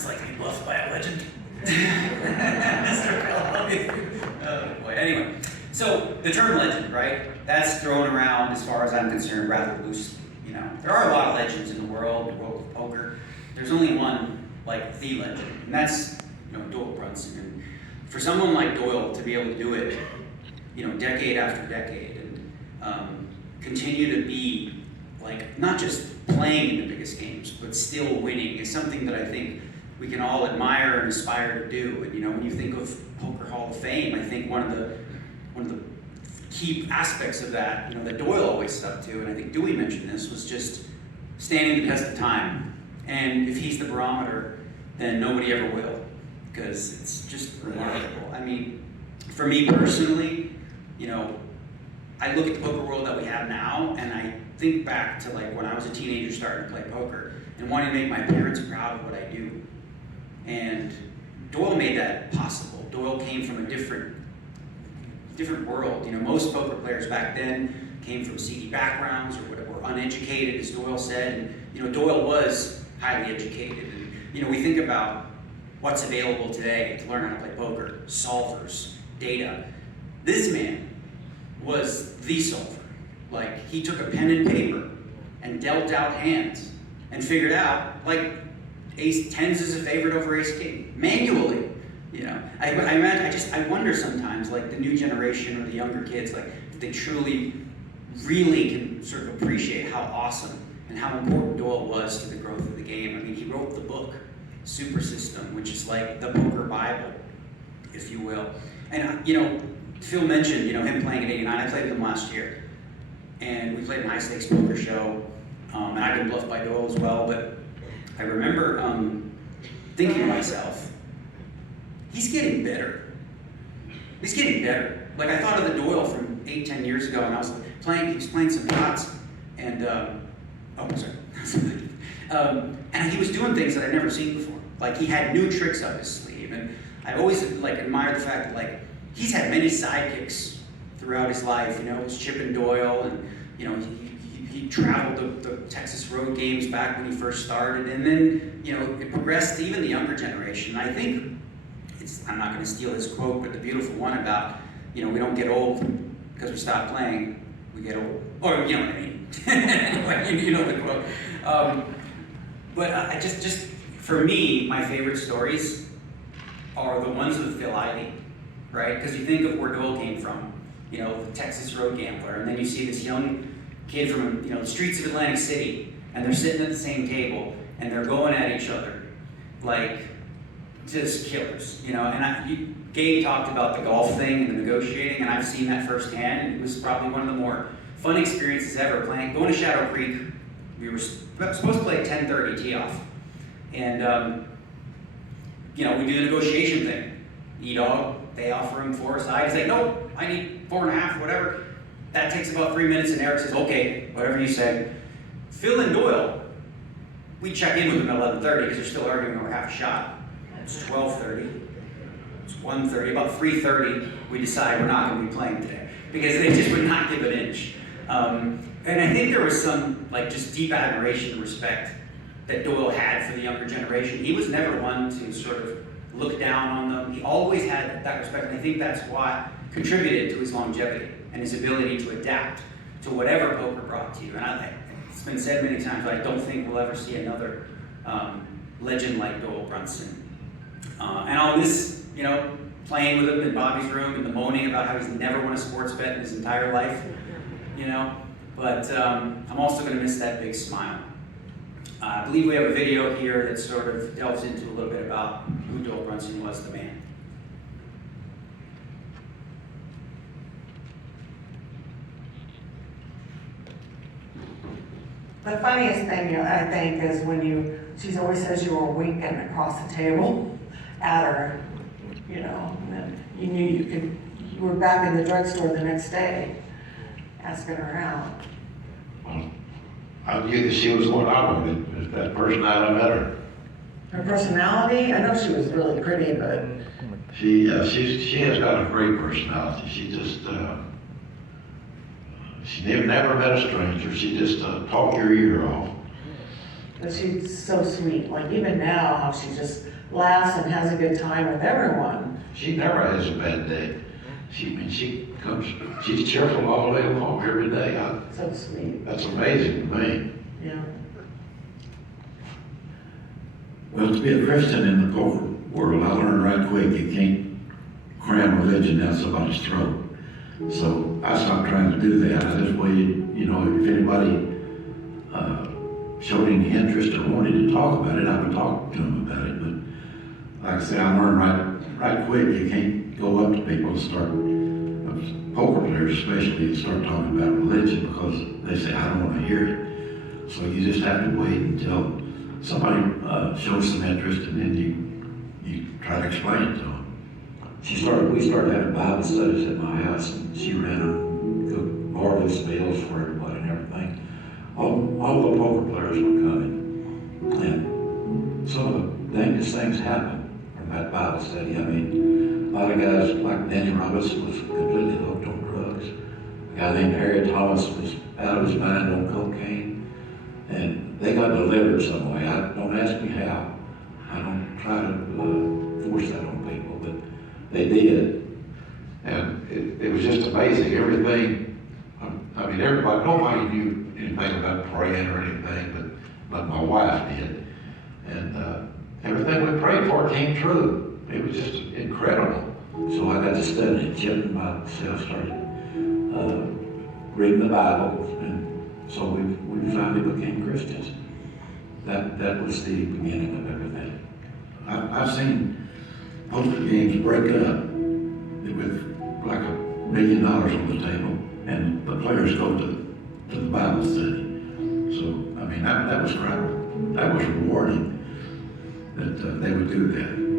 it's like to be bluffed by a legend. Mr. Philadelphia. Oh boy. Anyway, so the term legend, right? That's thrown around, as far as I'm concerned, rather loosely. You know, there are a lot of legends in the world of poker. There's only one, like the legend, and that's Doyle Brunson. And for someone like Doyle to be able to do it, decade after decade, and continue to be like not just playing in the biggest games, but still winning, is something that I think we can all admire and aspire to do. And when you think of Poker Hall of Fame, I think one of the key aspects of that, that Doyle always stuck to, and I think Dewey mentioned this, was just standing the test of time. And if he's the barometer, then nobody ever will, because it's just remarkable. I mean, for me personally, I look at the poker world that we have now, and I think back to like when I was a teenager starting to play poker and wanting to make my parents proud of what I do. And Doyle made that possible. Doyle came from a different world. Most poker players back then came from seedy backgrounds or were uneducated, as Doyle said. And Doyle was highly educated. And we think about what's available today to learn how to play poker: solvers, data. This man was the solver. Like, he took a pen and paper and dealt out hands and figured out, like, ace tens is a favorite over ace king, manually. I wonder sometimes, like, the new generation or the younger kids, like, if they truly, really can sort of appreciate how awesome and how important Doyle was to the growth of the game. I mean, he wrote the book, Super System, which is like the poker Bible, if you will. And, Phil mentioned, him playing at 89. I played with him last year. And we played an high stakes poker show. And I've been bluffed by Doyle as well. But I remember thinking to myself, he's getting better. He's getting better. Like, I thought of the Doyle from 8-10 years ago, and he was playing some pots. And, and he was doing things that I'd never seen before. Like, he had new tricks up his sleeve. And I've always, admired the fact that, he's had many sidekicks throughout his life. It was Chip and Doyle, and he traveled the Texas road games back when he first started, and then it progressed to even the younger generation. And I think I'm not going to steal his quote, but the beautiful one about we don't get old because we stop playing, we get old, or you know what I mean. Anyway, you know the quote. But I just for me, my favorite stories are the ones with Phil Ivey. Right? Because you think of where Doyle came from, the Texas road gambler, and then you see this young kid from, the streets of Atlantic City, and they're sitting at the same table, and they're going at each other, like, just killers, and Gabe talked about the golf thing and the negotiating, and I've seen that firsthand, and it was probably one of the more fun experiences ever going to Shadow Creek. We were supposed to play at 10:30 tee off, and, we do the negotiation thing. E-Dog, they offer him 4 aside. He's like, nope, I need 4.5, whatever. That takes about 3 minutes, and Eric says, okay, whatever you say. Phil and Doyle, we check in with them at 11:30 because they're still arguing over half a shot. It's 12:30. It's 1:30. About 3:30, we decide we're not going to be playing today because they just would not give an inch. And I think there was some just deep admiration and respect that Doyle had for the younger generation. He was never one to sort of look down on them. He always had that respect, and I think that's what contributed to his longevity and his ability to adapt to whatever poker brought to you. And it's been said many times, but I don't think we'll ever see another legend like Doyle Brunson. And I'll miss, playing with him in Bobby's room and the moaning about how he's never won a sports bet in his entire life, But I'm also going to miss that big smile. I believe we have a video here that sort of delves into a little bit about who Doyle Brunson was, the man. The funniest thing, I think, is when she always says you were winking across the table at her, and then you knew you were back in the drugstore the next day, asking her out. Well, I knew that she was what I wanted, that personality I met her. Her personality? I know she was really pretty, but... She has got a great personality. She just, she never met a stranger. She just talked your ear off. But she's so sweet, like even now, how she just laughs and has a good time with everyone. She never has a bad day. She comes, she's cheerful all day long, every day. So sweet, That's amazing to me. yeah. Well, to be a Christian in the poker world, I learned right quick, you can't cram religion down somebody's throat. So I stopped trying to do that. I just waited, you know, if anybody showed any interest or wanted to talk about it, I would talk to them about it. But like I said, I learned right quick, you can't go up to people and start, poker players especially, and start talking about religion because they say, I don't want to hear it. So you just have to wait until somebody shows some interest, and then you try to explain it to them. We started having Bible studies at my house, and she ran them, cooked marvelous meals for everybody and everything. All the poker players were coming, and some of the dangest things happened from that Bible study. I mean, a lot of guys like Danny Robinson was completely hooked on drugs. A guy named Harry Thomas was out of his mind on cocaine, and they got delivered some way. Don't ask me how. I don't try to force that on people, but they did. And it was just amazing, everything, I mean, nobody knew anything about praying or anything, but my wife did. And everything we prayed for came true. It was just incredible. So I got to study it, Chip myself started reading the Bible, and so we finally became Christians. That was the beginning of everything. I've seen poker games break up with like $1 million on the table, and the players go to the Bible study. So, I mean, that was incredible. That was rewarding that they would do that.